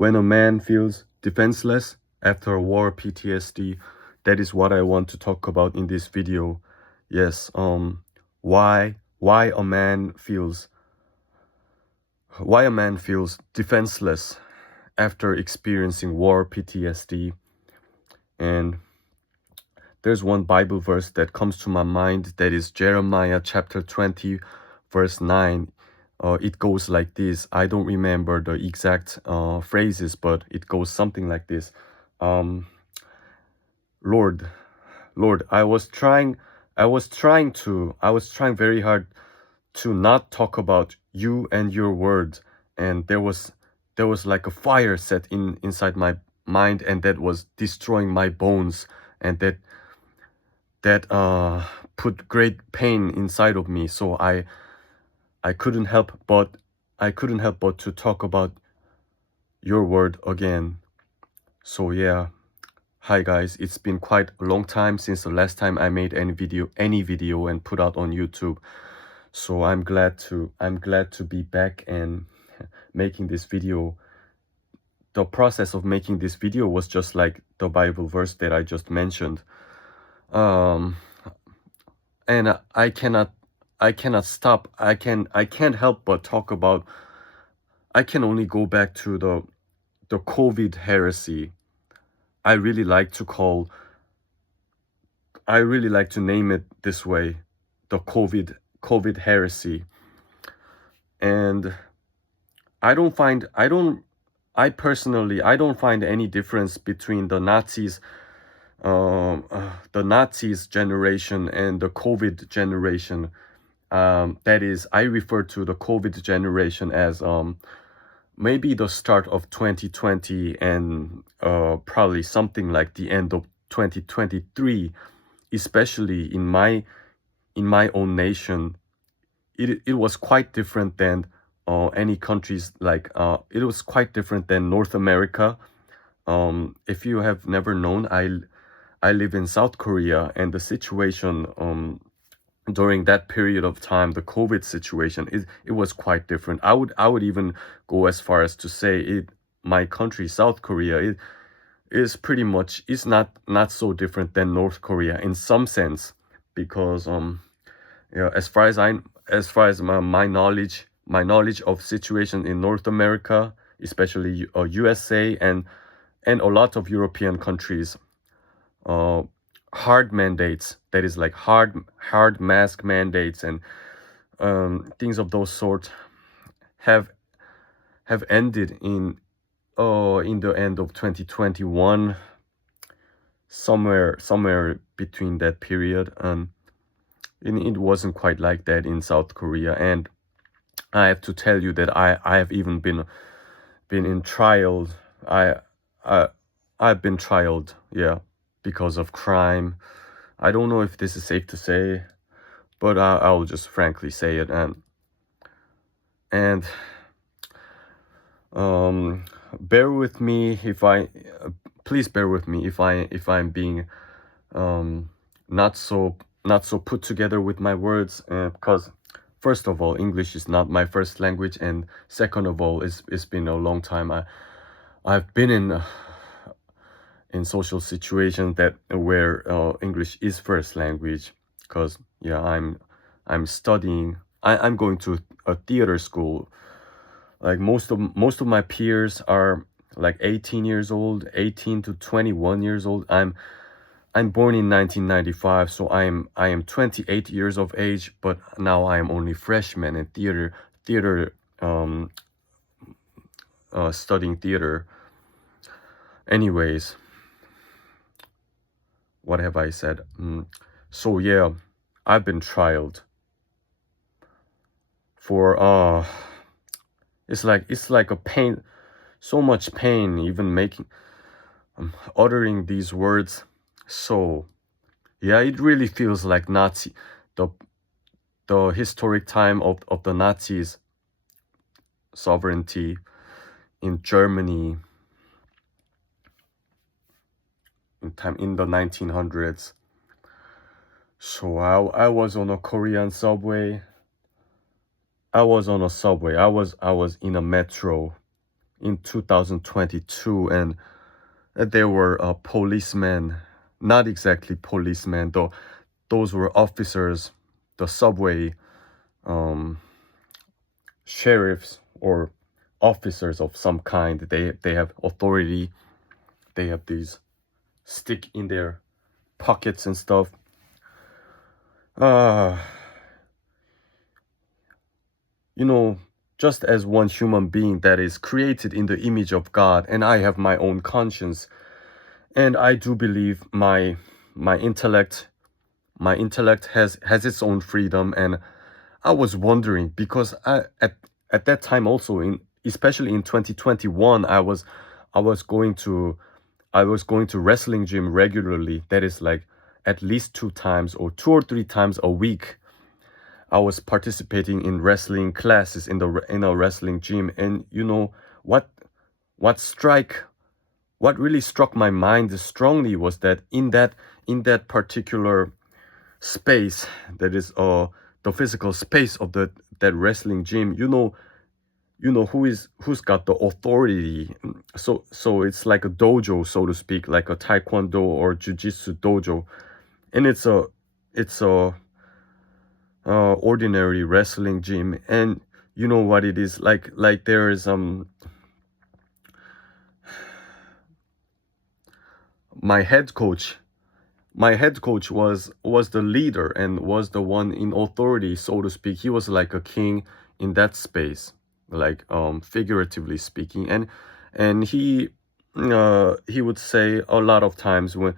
when a man feels defenseless after war PTSD. That is what I want to talk about in this video. Yes, why a man feels defenseless after experiencing war PTSD. And there's one Bible verse that comes to my mind, that is Jeremiah chapter 20 verse 9. It goes like this. I don't remember the exact phrases, but it goes something like this. um, Lord, I was trying very hard to not talk about you and your words, and there was like a fire set inside my mind, and that was destroying my bones, and that put great pain inside of me. So I couldn't help but to talk about your word again. So yeah, hi guys, it's been quite a long time since the last time I made any video and put out on YouTube. So I'm glad to be back and making this video. The process of making this video was just like the Bible verse that I just mentioned. And I cannot stop. I can't help but talk about. I can only go back to the COVID heresy. I really like to name it this way, the COVID heresy. And I personally don't find any difference between the Nazis generation and the COVID generation. That is, I refer to the COVID generation as maybe the start of 2020 and probably something like the end of 2023, especially in my own nation. It was quite different than any countries, like it was quite different than North America. If you have never known, I live in South Korea, and the situation during that period of time, the COVID situation, it was quite different. I would even go as far as to say my country, South Korea, it is pretty much not so different than North Korea in some sense, because as far as my knowledge of situation in North America, especially USA and a lot of European countries, hard mandates, that is like hard mask mandates and things of those sort, have ended in the end of 2021, somewhere between that period. And it wasn't quite like that in South Korea. And I have to tell you that I have even been in trial. I've been trialed, yeah, because of crime. I don't know if this is safe to say, but I'll just frankly say it. And bear with me if please bear with me if I'm being not so put together with my words, because first of all, English is not my first language, and second of all, it's been a long time. I've been in social situations where English is first language, because yeah, I'm studying. I'm going to a theater school. Like most of my peers are like 18 years old, 18 to 21 years old. I'm born in 1995, so I am 28 years of age, but now I am only freshman in theater studying theater. Anyways, what have I said? So yeah, I've been trialed for it's like a pain, so much pain, even uttering these words. So yeah, it really feels like the historic time of the Nazis' sovereignty in Germany in the 1900s. So I was on a Korean subway. I was in a metro in 2022, and there were policemen, not exactly policemen, though those were officers, the subway um, sheriffs or officers of some kind. They have authority. They have these stick in their pockets and stuff. Uh, you know, just as one human being that is created in the image of God, and I have my own conscience, and I do believe my intellect has its own freedom. And I was wondering, because at that time also, in especially in 2021, I was going to wrestling gym regularly. That is like at least 2 times or 2 or 3 times a week. I was participating in wrestling classes in a wrestling gym. And you know what what strike what really struck my mind strongly was that in that particular space, that is the physical space of that wrestling gym, who's got the authority. So it's like a dojo, so to speak, like a taekwondo or jiu-jitsu dojo. And it's a ordinary wrestling gym. And you know what it is like there is my head coach was the leader and was the one in authority, so to speak. He was like a king in that space, like figuratively speaking. And he would say a lot of times when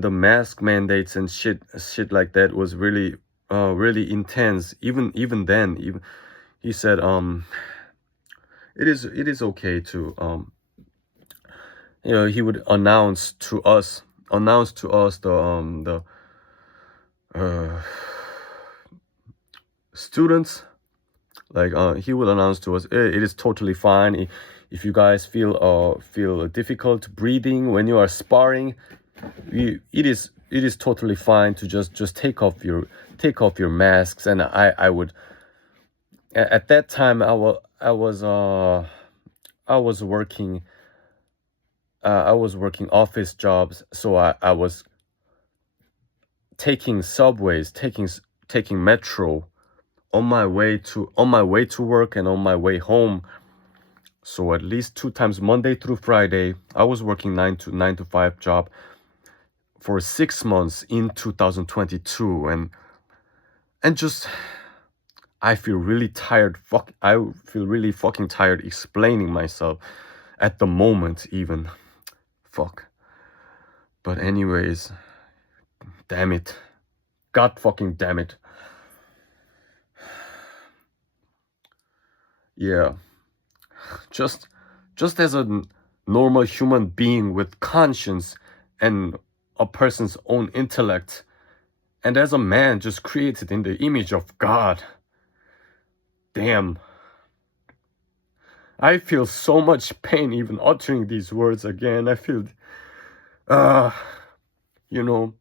the mask mandates and shit like that was really really intense. Even then, even he said it is okay to he would announce to us the uh, students, like he would announce to us, it is totally fine if you guys feel difficult breathing when you are sparring. It is totally fine to just take off your masks. And I would, at that time, I was working office jobs, so I was taking subways, taking metro on my way to work and on my way home. So at least 2 times, Monday through Friday, I was working 9 to 5 job for 6 months in 2022. And just I feel really tired. I feel really fucking tired explaining myself at the moment even. Fuck. But anyways, damn it. God fucking damn it. Yeah. Just as a normal human being with conscience and a person's own intellect, and as a man just created in the image of God. Damn. I feel so much pain even uttering these words again. I feel, you know,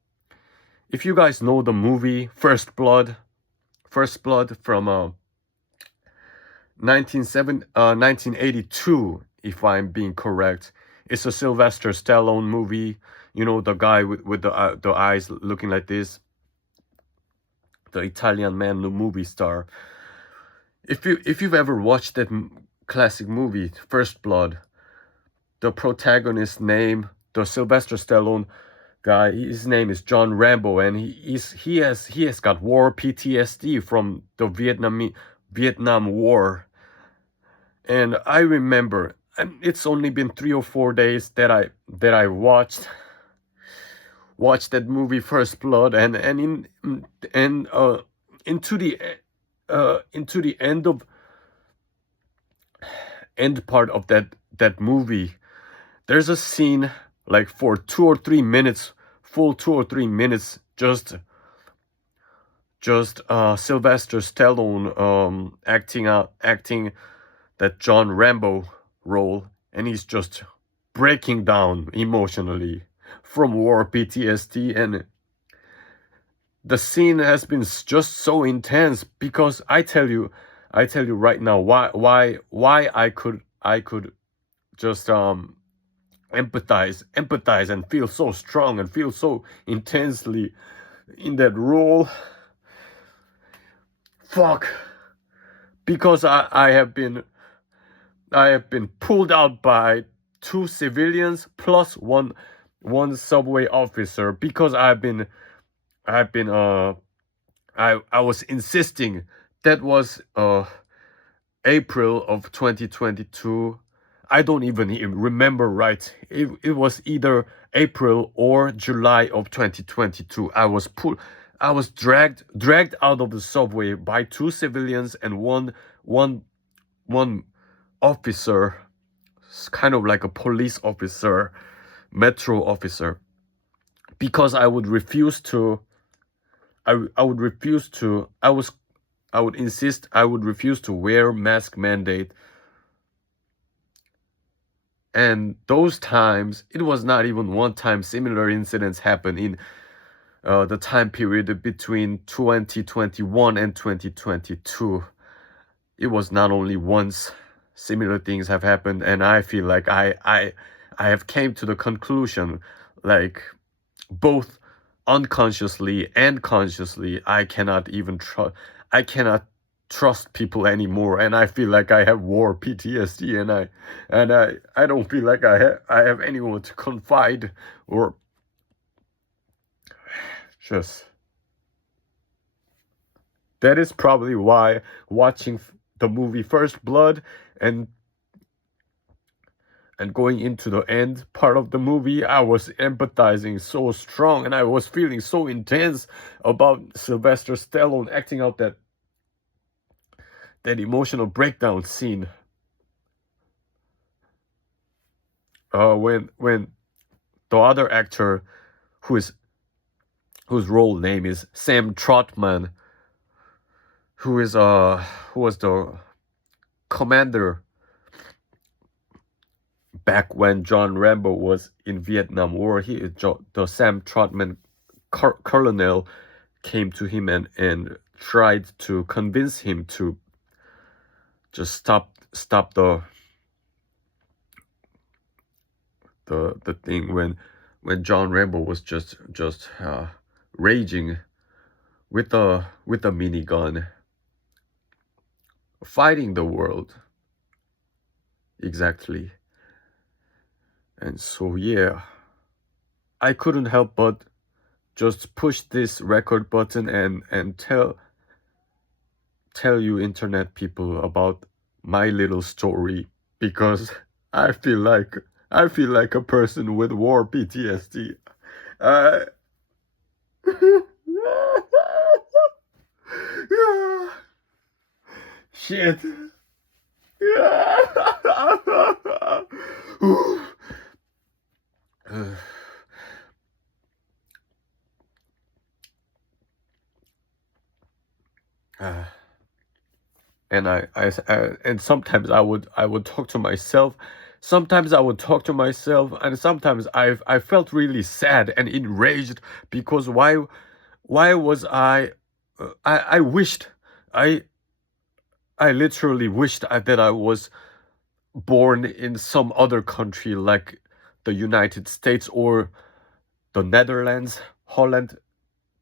if you guys know the movie First Blood from 1982, if I'm being correct. It's a Sylvester Stallone movie. You know, the guy with the eyes looking like this, the Italian man, the movie star. If you've ever watched that classic movie First Blood, the protagonist's name, the Sylvester Stallone guy, his name is John Rambo, and he has got War PTSD from the Vietnam War. And I remember, and it's only been 3 or 4 days that I watched that movie First Blood, and into the end part of that movie, there's a scene like for 2 or 3 minutes, full 2 or 3 minutes, just Sylvester Stallone acting that John Rambo role, and he's just breaking down emotionally from War PTSD. And the scene has been just so intense, because I tell you right now why I could just empathize and feel so strong and feel so intensely in that role. Fuck. Because I have been pulled out by 2 civilians plus one subway officer, because I was insisting. That was April of 2022. I don't even remember right. It was either April or July of 2022. I was dragged out of the subway by 2 civilians and one officer, kind of like a police officer, metro officer, because I would insist I would refuse to wear mask mandate. And those times, it was not even one time. Similar incidents happened in the time period between 2021 and 2022. It was not only once. Similar things have happened, and I feel like I have came to the conclusion, like, both unconsciously and consciously, I cannot trust people anymore, and I feel like I have war PTSD, and I don't feel like I have anyone to confide, or just. That is probably why watching the movie First Blood and going into the end part of the movie, I was empathizing so strong, and I was feeling so intense about Sylvester Stallone acting out that emotional breakdown scene. When the other actor, whose role name is Sam Trotman, who was the commander back when John Rambo was in Vietnam War. The Sam Trotman colonel came to him and tried to convince him to just stop the thing when John Rambo was just raging with a minigun, fighting the world. Exactly. And so, yeah, I couldn't help but just push this record button and tell you internet people about my little story, because I feel like a person with war PTSD. Shit. And and sometimes I would talk to myself. Sometimes I would talk to myself, and sometimes I felt really sad and enraged, because why was I wished I literally wished that I was born in some other country, like the United States or the Netherlands, Holland,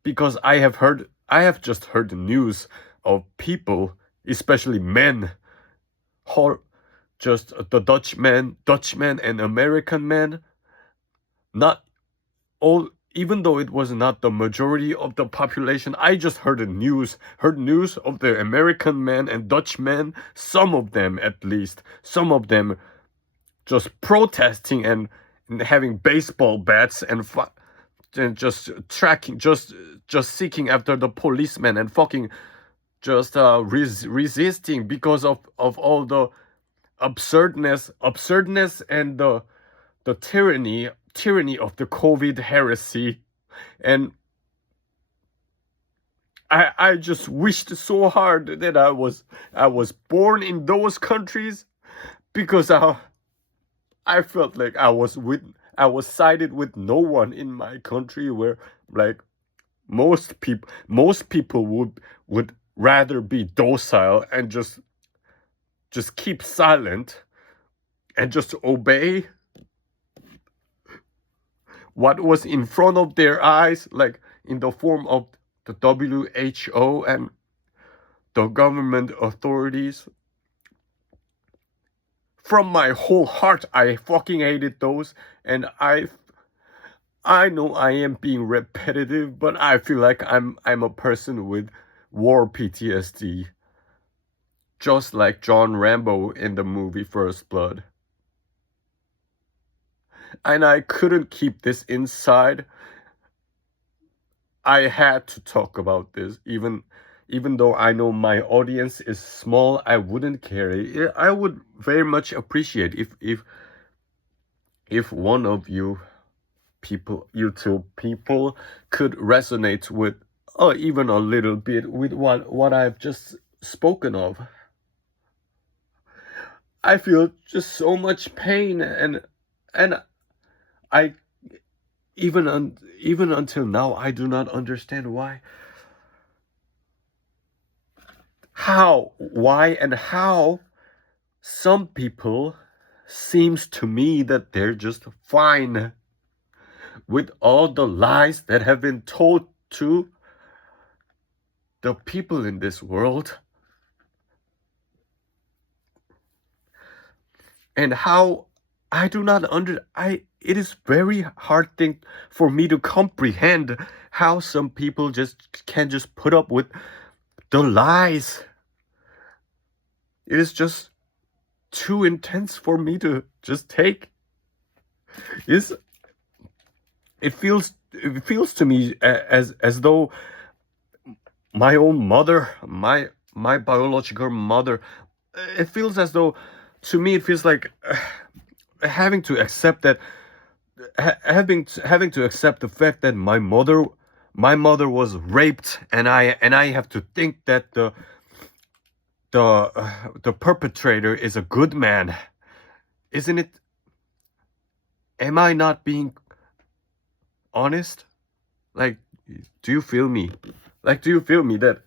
because I have just heard the news of people, especially men, just the Dutchman and American men, not all, even though it was not the majority of the population. I just heard news of the American men and Dutch men, some of them at least, some of them just protesting and having baseball bats and just tracking, just seeking after the policemen and fucking just resisting because of all the absurdness and the tyranny of the COVID heresy. And I just wished so hard that I was born in those countries, because I felt like I was sided with no one in my country, where, like, most people would rather be docile and just keep silent, and just obey what was in front of their eyes, like in the form of the WHO and the government authorities. From my whole heart, I fucking hated those, and I know I am being repetitive, but I feel like I'm a person with war PTSD, just like John Rambo in the movie First Blood. And I couldn't keep this inside. I had to talk about this, even though I know my audience is small. I wouldn't care. I would very much appreciate if one of you people, YouTube people, could resonate with, or even a little bit with what I've just spoken of. I feel just so much pain, and I even until now I do not understand why and how some people seems to me that they're just fine with all the lies that have been told to the people in this world, and how I do not it is very hard thing for me to comprehend how some people can just put up with the lies. It is just too intense for me to just take. It feels to me as though my own mother, my biological mother, it feels as though, to me it feels like having to accept that, having to accept the fact that my mother was raped, and I have to think that the perpetrator is a good man. Isn't it? Am I not being honest? Like, do you feel me? Like, do you feel me that,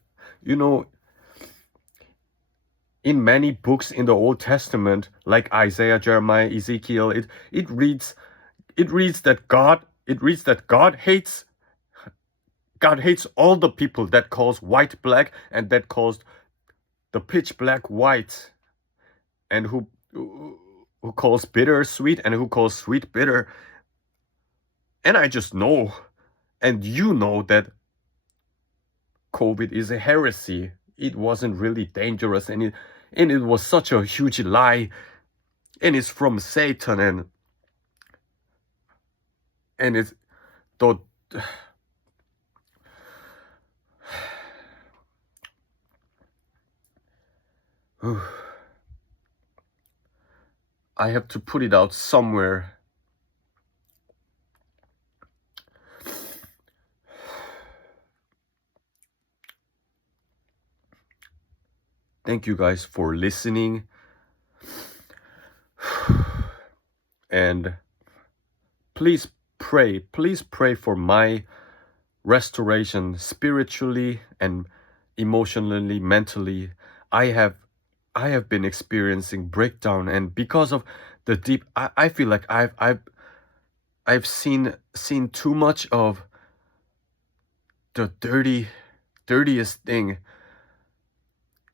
in many books in the Old Testament, like Isaiah, Jeremiah, Ezekiel, it reads that God hates all the people that calls white black, and that calls the pitch black white, and who calls bitter sweet, and who calls sweet bitter. And I just know, and that COVID is a heresy. It wasn't really dangerous, and it was such a huge lie, and it's from Satan, and it's the I have to put it out somewhere. Thank you guys for listening. And please pray for my restoration spiritually and emotionally, mentally. I have been experiencing breakdown, and because of the deep, I feel like I've seen too much of the dirtiest thing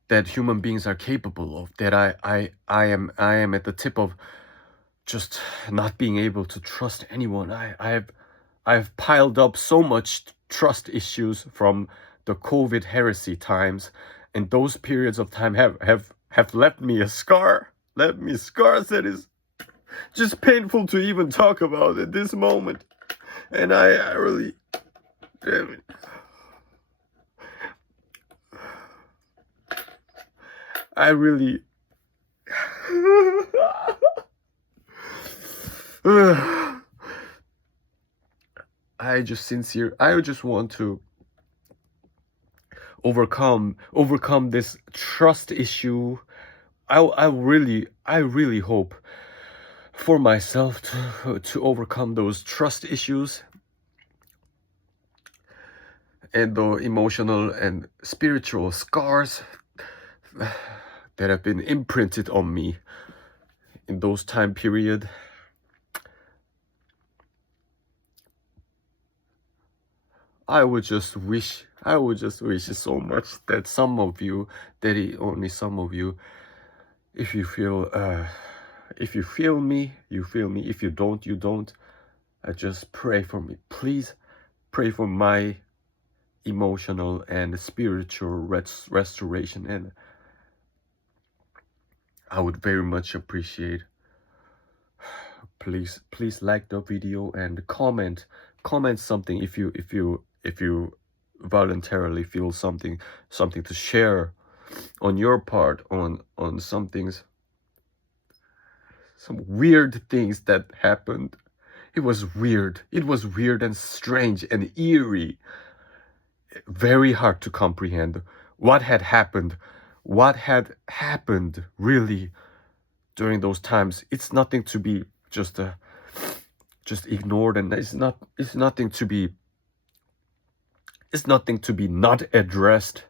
that human beings are capable of, that I am at the tip of just not being able to trust anyone. I've piled up so much trust issues from the COVID heresy times, and those periods of time have left me a scar. That is just painful to even talk about at this moment. And I really, damn it, I really I just want to overcome this trust issue. I really hope for myself to overcome those trust issues and the emotional and spiritual scars that have been imprinted on me in those time period, I would just wish so much that some of you, only some of you, if you feel me, you feel me. If you don't, you don't. Just pray for me. Please pray for my emotional and spiritual restoration, and I would very much appreciate. Please like the video and comment something if you voluntarily feel something to share on your part on some weird things that happened. It was weird and strange and eerie, very hard to comprehend what had happened really during those times. It's nothing to be just ignored, and it's nothing to be not addressed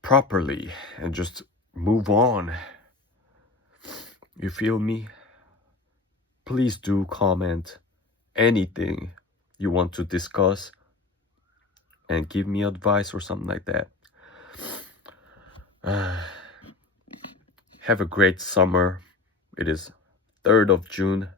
properly and just move on. You feel me? Please do comment anything you want to discuss and give me advice or something like that. Have a great summer. It is 3rd of June.